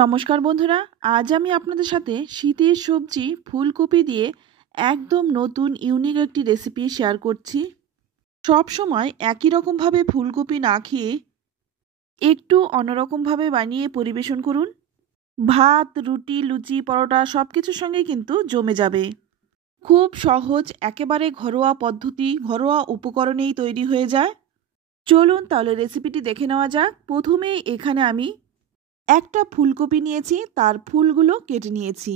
নমস্কার বন্ধুরা, আজ আমি আপনাদের সাথে শীতের সবজি ফুলকপি দিয়ে একদম নতুন ইউনিক একটি রেসিপি শেয়ার করছি। সব সময় একই রকমভাবে ফুলকপি না খেয়ে একটু অন্যরকমভাবে বানিয়ে পরিবেশন করুন। ভাত, রুটি, লুচি, পরোটা সব কিছুর সঙ্গে কিন্তু জমে যাবে। খুব সহজ, একেবারে ঘরোয়া পদ্ধতি, ঘরোয়া উপকরণেই তৈরি হয়ে যায়। চলুন তাহলে রেসিপিটি দেখে নেওয়া যাক। প্রথমেই এখানে আমি একটা ফুলকপি নিয়েছি, তার ফুলগুলো কেটে নিয়েছি।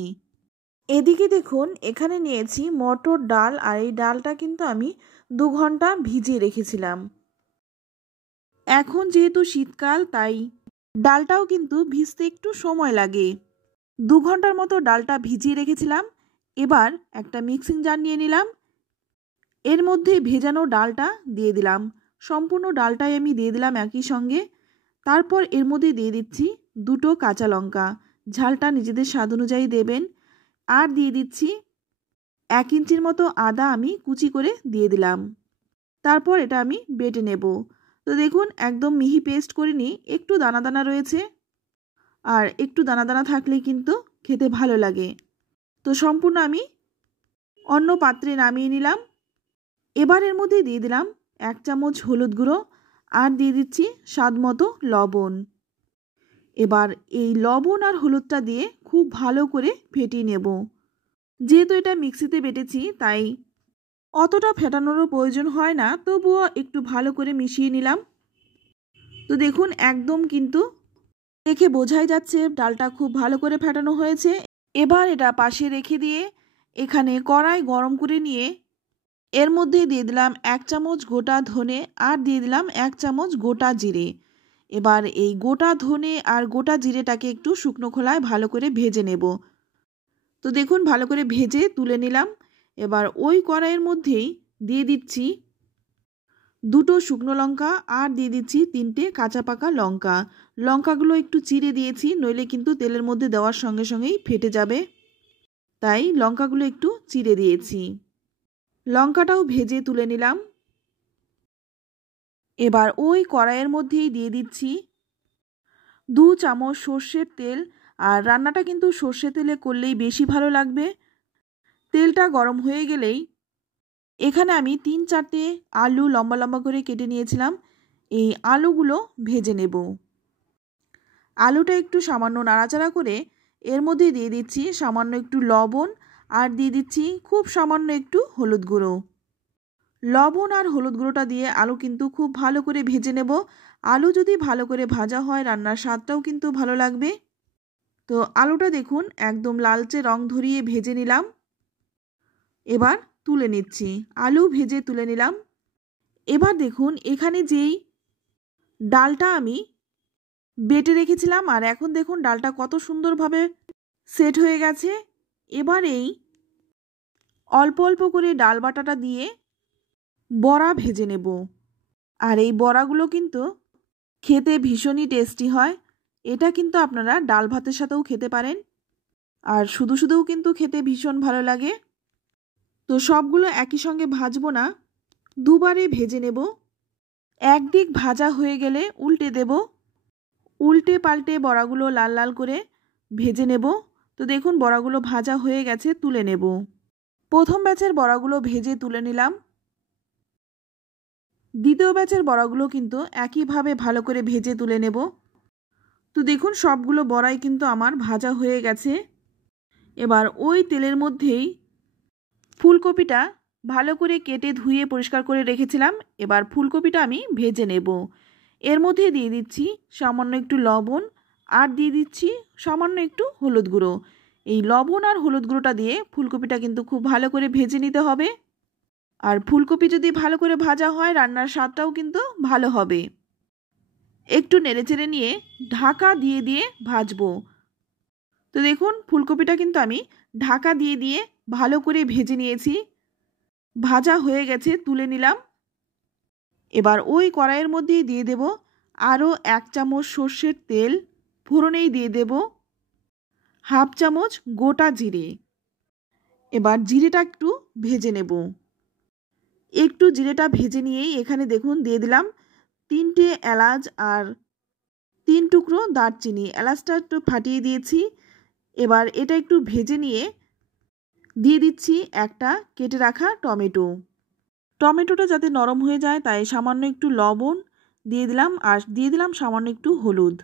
এদিকে দেখুন, এখানে নিয়েছি মটর ডাল, আর এই ডালটা কিন্তু আমি 2 ঘন্টা ভিজিয়ে রেখেছিলাম। এখন যেহেতু শীতকাল, তাই ডালটাও কিন্তু ভিজতে একটু সময় লাগে। 2 ঘন্টার মতো ডালটা ভিজিয়ে রেখেছিলাম। এবার একটা মিক্সিং জার নিয়ে নিলাম। এর মধ্যে ভেজানো ডালটা দিয়ে দিলাম। সম্পূর্ণ ডালটাই আমি দিয়ে দিলাম একই সঙ্গে। তারপর এর মধ্যে দিয়ে দিচ্ছি 2টো কাঁচা লঙ্কা, ঝালটা নিজেদের স্বাদ অনুযায়ী দেবেন। আর দিয়ে দিচ্ছি 1 ইঞ্চির মতো আদা আমি কুচি করে দিয়ে দিলাম। তারপর এটা আমি বেটে নেব। তো দেখুন, একদম মিহি পেস্ট করিনি, একটু দানা দানা রয়েছে। আর একটু দানা দানা থাকলে কিন্তু খেতে ভালো লাগে। তো সম্পূর্ণ আমি অন্য পাত্রে নামিয়ে নিলাম। এবার এর মধ্যে দিয়ে দিলাম 1 চামচ হলুদ গুঁড়ো, আর দিয়ে দিচ্ছি স্বাদ মতো লবণ। এবার এই লবণ আর হলুদটা দিয়ে খুব ভালো করে ফেটিয়ে নেব। যেহেতু এটা মিক্সিতে বেটেছি, তাই অতটা ফেটানোরও প্রয়োজন হয় না, তবুও একটু ভালো করে মিশিয়ে নিলাম। তো দেখুন, একদম কিন্তু দেখে বোঝাই যাচ্ছে ডালটা খুব ভালো করে ফেটানো হয়েছে। এবার এটা পাশে রেখে দিয়ে এখানে কড়াই গরম করে নিয়ে এর মধ্যে দিয়ে দিলাম 1 চামচ গোটা ধনে, আর দিয়ে দিলাম 1 চামচ গোটা জিরে। এবার এই গোটা ধনে আর গোটা জিরেটাকে একটু শুকনো খোলায় ভালো করে ভেজে নেব। তো দেখুন, ভালো করে ভেজে তুলে নিলাম। এবার ওই কড়াইয়ের মধ্যেই দিয়ে দিচ্ছি 2টো শুকনো লঙ্কা, আর দিয়ে দিচ্ছি 3টে কাঁচা পাকা লঙ্কা। লঙ্কাগুলো একটু চিড়ে দিয়েছি, নইলে কিন্তু তেলের মধ্যে দেওয়ার সঙ্গে সঙ্গেই ফেটে যাবে, তাই লঙ্কাগুলো একটু চিড়ে দিয়েছি। লঙ্কাটাও ভেজে তুলে নিলাম। এবার ওই কড়াইয়ের মধ্যেই দিয়ে দিচ্ছি 2 চামচ সর্ষের তেল। আর রান্নাটা কিন্তু সর্ষে তেলে করলেই বেশি ভালো লাগবে। তেলটা গরম হয়ে গেলেই এখানে আমি 3-4টে আলু লম্বা লম্বা করে কেটে নিয়েছিলাম, এই আলুগুলো ভেজে নেব। আলুটা একটু সামান্য নাড়াচাড়া করে এর মধ্যে দিয়ে দিচ্ছি সামান্য একটু লবণ, আর দিয়ে দিচ্ছি খুব সামান্য একটু হলুদ গুঁড়ো। লবণ আর হলুদ গুঁড়োটা দিয়ে আলু কিন্তু খুব ভালো করে ভেজে নেব। আলু যদি ভালো করে ভাজা হয়, রান্নার স্বাদটাও কিন্তু ভালো লাগবে। তো আলুটা দেখুন একদম লালচে রং ধরিয়ে ভেজে নিলাম। এবার তুলে নিচ্ছি। আলু ভেজে তুলে নিলাম। এবার দেখুন, এখানে যেই ডালটা আমি বেটে রেখেছিলাম, আর এখন দেখুন ডালটা কত সুন্দরভাবে সেট হয়ে গেছে। এবার এই অল্প অল্প করে ডাল বাটাটা দিয়ে বড়া ভেজে নেব। আর এই বড়াগুলো কিন্তু খেতে ভীষণই টেস্টি হয়। এটা কিন্তু আপনারা ডাল ভাতের সাথেও খেতে পারেন, আর শুধু শুধুও কিন্তু খেতে ভীষণ ভালো লাগে। তো সবগুলো একই সঙ্গে ভাজবো না, দুবারে ভেজে নেব। একদিক ভাজা হয়ে গেলে উল্টে দেব। উল্টে পাল্টে বড়াগুলো লাল লাল করে ভেজে নেব। তো দেখুন, বড়াগুলো ভাজা হয়ে গেছে, তুলে নেব। প্রথম ব্যাচের বড়াগুলো ভেজে তুলে নিলাম। দ্বিতীয় ব্যাচের বড়াগুলো কিন্তু একইভাবে ভালো করে ভেজে তুলে নেব। তো দেখুন, সবগুলো বড়াই কিন্তু আমার ভাজা হয়ে গেছে। এবার ওই তেলের মধ্যেই ফুলকপিটা ভালো করে কেটে ধুয়ে পরিষ্কার করে রেখেছিলাম, এবার ফুলকপিটা আমি ভেজে নেব। এর মধ্যে দিয়ে দিচ্ছি সামান্য একটু লবণ, আর দিয়ে দিচ্ছি সামান্য একটু হলুদ গুঁড়ো। এই লবণ আর হলুদ গুঁড়োটা দিয়ে ফুলকপিটা কিন্তু খুব ভালো করে ভেজে নিতে হবে। আর ফুলকপি যদি ভালো করে ভাজা হয়, রান্নার স্বাদটাও কিন্তু ভালো হবে। একটু নেড়েচেড়ে নিয়ে ঢাকা দিয়ে দিয়ে ভাজবো। তো দেখুন, ফুলকপিটা কিন্তু আমি ঢাকা দিয়ে দিয়ে ভালো করে ভেজে নিয়েছি। ভাজা হয়ে গেছে, তুলে নিলাম। এবার ওই কড়াইয়ের মধ্যেই দিয়ে দেব আরও 1 চামচ সর্ষের তেল। ফোড়নেই দিয়ে দেব হাফ চামচ গোটা জিরে। এবার জিরেটা একটু ভেজে নেব। একটু জিরেটা ভেজে নিয়েই এখানে দেখুন দিয়ে দিলাম 3টে এলাচ আর 3 টুকরো দারচিনি, এলাচটা একটু ফাটিয়ে দিয়েছি। এবার এটা একটু ভেজে নিয়ে দিয়ে দিচ্ছি একটা কেটে রাখা টমেটো। টমেটোটা যাতে নরম হয়ে যায় তাই সামান্য একটু লবণ দিয়ে দিলাম, আর দিয়ে দিলাম সামান্য একটু হলুদ।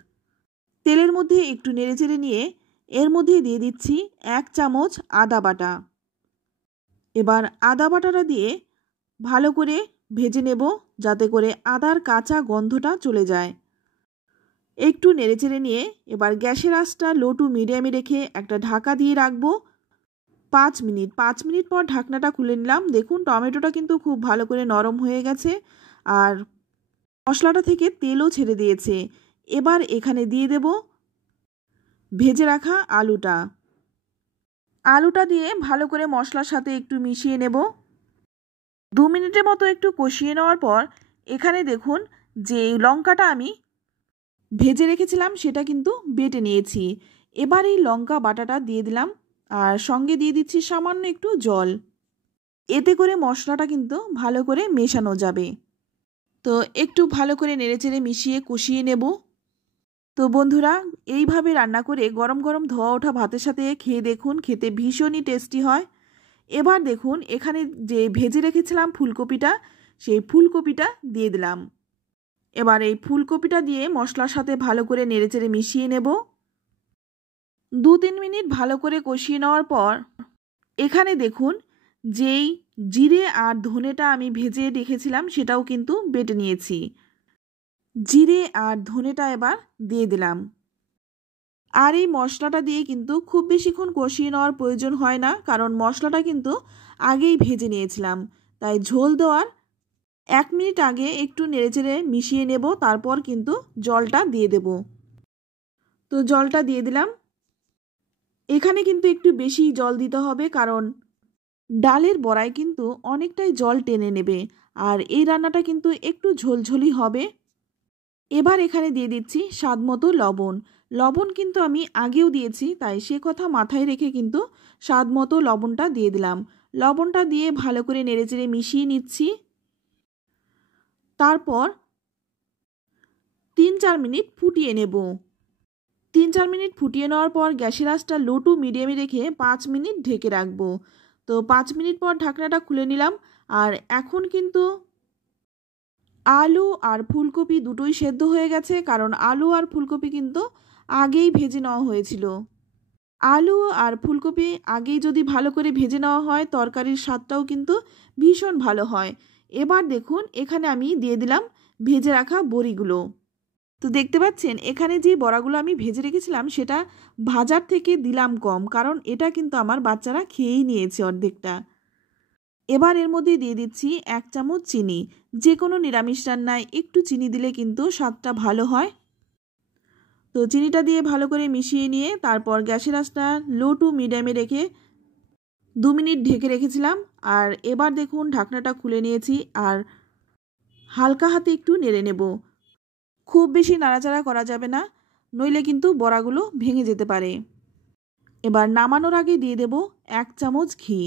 তেলের মধ্যে একটু নেড়েচেড়ে নিয়ে এর মধ্যে দিয়ে দিচ্ছি 1 চামচ আদা বাটা। এবার আদা বাটাটা দিয়ে ভালো করে ভেজে নেব, যাতে করে আদার কাঁচা গন্ধটা চলে যায়। একটু নেড়েচেড়ে নিয়ে এবার গ্যাসের আঁচটা লো টু মিডিয়ামে রেখে একটা ঢাকা দিয়ে রাখবো 5 মিনিট। 5 মিনিট পর ঢাকনাটা খুলে নিলাম। দেখুন টমেটোটা কিন্তু খুব ভালো করে নরম হয়ে গেছে আর মশলাটা থেকে তেলও ছেড়ে দিয়েছে। এবার এখানে দিয়ে দেব ভেজে রাখা আলুটা। আলুটা দিয়ে ভালো করে মশলার সাথে একটু মিশিয়ে নেব। 2 মিনিটের মতো একটু কষিয়ে নেওয়ার পর এখানে দেখুন যে লঙ্কাটা আমি ভেজে রেখেছিলাম সেটা কিন্তু বেটে নিয়েছি। এবার এই লঙ্কা বাটাটা দিয়ে দিলাম আর সঙ্গে দিয়ে দিচ্ছি সামান্য একটু জল। এতে করে মশলাটা কিন্তু ভালো করে মেশানো যাবে। তো একটু ভালো করে নেড়েচেড়ে মিশিয়ে কষিয়ে নেব। তো বন্ধুরা, এইভাবে রান্না করে গরম গরম ধোয়া ওঠা ভাতের সাথে খেয়ে দেখুন, খেতে ভীষণই টেস্টি হয়। এবার দেখুন এখানে যে ভেজে রেখেছিলাম ফুলকপিটা, সেই ফুলকপিটা দিয়ে দিলাম। এবার এই ফুলকপিটা দিয়ে মশলার সাথে ভালো করে নেড়েচেড়ে মিশিয়ে নেব। 2-3 মিনিট ভালো করে কষিয়ে নেওয়ার পর এখানে দেখুন যেই জিরে আর ধনেটা আমি ভেজে রেখেছিলাম সেটাও কিন্তু বেটে নিয়েছি। জিরে আর ধনেটা এবার দিয়ে দিলাম। আর এই মশলাটা দিয়ে কিন্তু খুব বেশিক্ষণ কষিয়ে নেওয়ার প্রয়োজন হয় না, কারণ মশলাটা কিন্তু আগেই ভেজে নিয়েছিলাম। তাই ঝোল দেওয়ার 1 মিনিট আগে একটু নেড়েচেড়ে মিশিয়ে নেব, তারপর কিন্তু জলটা দিয়ে দেব। তো জলটা দিয়ে দিলাম। এখানে কিন্তু একটু বেশি জল দিতে হবে, কারণ ডালের বড়ায় কিন্তু অনেকটাই জল টেনে নেবে আর এই রান্নাটা কিন্তু একটু ঝোলঝোলি হবে। এবার এখানে দিয়ে দিচ্ছি স্বাদমতো লবণ। লবণ কিন্তু আমি আগেও দিয়েছি, তাই সে কথা মাথায় রেখে কিন্তু স্বাদমতো লবণটা দিয়ে দিলাম। লবণটা দিয়ে ভালো করে নেড়েচেড়ে মিশিয়ে নিচ্ছি। তারপর 3-4 মিনিট ফুটিয়ে নেব। 3-4 মিনিট ফুটিয়ে নেওয়ার পর গ্যাসের আঁচটা লো টু মিডিয়ামে রেখে 5 মিনিট ঢেকে রাখবো। তো 5 মিনিট পর ঢাকনাটা খুলে নিলাম। আর এখন কিন্তু আলু আর ফুলকপি দুটোই সেদ্ধ হয়ে গেছে, কারণ আলু আর ফুলকপি কিন্তু আগেই ভেজে নেওয়া হয়েছিল। আলু আর ফুলকপি আগেই যদি ভালো করে ভেজে নেওয়া হয় তরকারির স্বাদটাও কিন্তু ভীষণ ভালো হয়। এবার দেখুন এখানে আমি দিয়ে দিলাম ভেজে রাখা বড়িগুলো। তো দেখতে পাচ্ছেন এখানে যে বড়াগুলো আমি ভেজে রেখেছিলাম সেটা ভাজার থেকে দিলাম কম, কারণ এটা কিন্তু আমার বাচ্চারা খেয়েই নিয়েছে অর্ধেকটা। এবার এর মধ্যে দিয়ে দিচ্ছি 1 চামচ চিনি। যে কোনো নিরামিষ রান্নায় একটু চিনি দিলে কিন্তু স্বাদটা ভালো হয়। তো চিনিটা দিয়ে ভালো করে মিশিয়ে নিয়ে তারপর গ্যাসের আঁচটা লো টু মিডিয়ামে রেখে 2 মিনিট ঢেকে রেখেছিলাম। আর এবার দেখুন ঢাকনাটা খুলে নিয়েছি আর হালকা হাতে একটু নেড়ে নেব। খুব বেশি নাড়াচাড়া করা যাবে না, নইলে কিন্তু বড়াগুলো ভেঙে যেতে পারে। এবার নামানোর আগে দিয়ে দেব 1 চামচ ঘি।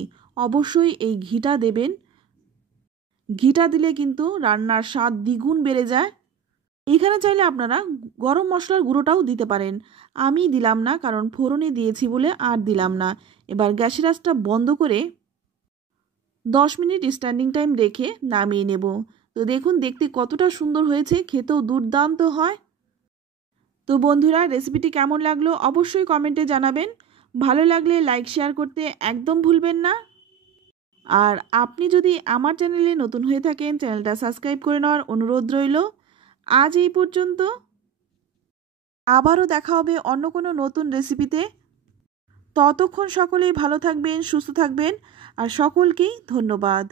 অবশ্যই এই ঘিটা দেবেন। ঘিটা দিলে কিন্তু রান্নার স্বাদ দ্বিগুণ বেড়ে যায়। এখানে চাইলে আপনারা গরম মশলার গুঁড়োটাও দিতে পারেন। আমি দিলাম না, কারণ ফোড়নে দিয়েছি বলে আর দিলাম না। এবার গ্যাসের আঁচটা বন্ধ করে 10 মিনিট স্ট্যান্ডিং টাইম রেখে নামিয়ে নেব। তো দেখুন দেখতে কতটা সুন্দর হয়েছে, খেতেও দুর্দান্ত হয়। তো বন্ধুরা, রেসিপিটি কেমন লাগলো অবশ্যই কমেন্টে জানাবেন। ভালো লাগলে লাইক শেয়ার করতে একদম ভুলবেন না। আর আপনি যদি আমার চ্যানেলে নতুন হয়ে থাকেন চ্যানেলটা সাবস্ক্রাইব করে নেওয়ার অনুরোধ রইল। আজ এই পর্যন্ত। আবারও দেখা হবে অন্য কোনো নতুন রেসিপিতে। ততক্ষণ সকলেই ভালো থাকবেন, সুস্থ থাকবেন আর সকলকেই ধন্যবাদ।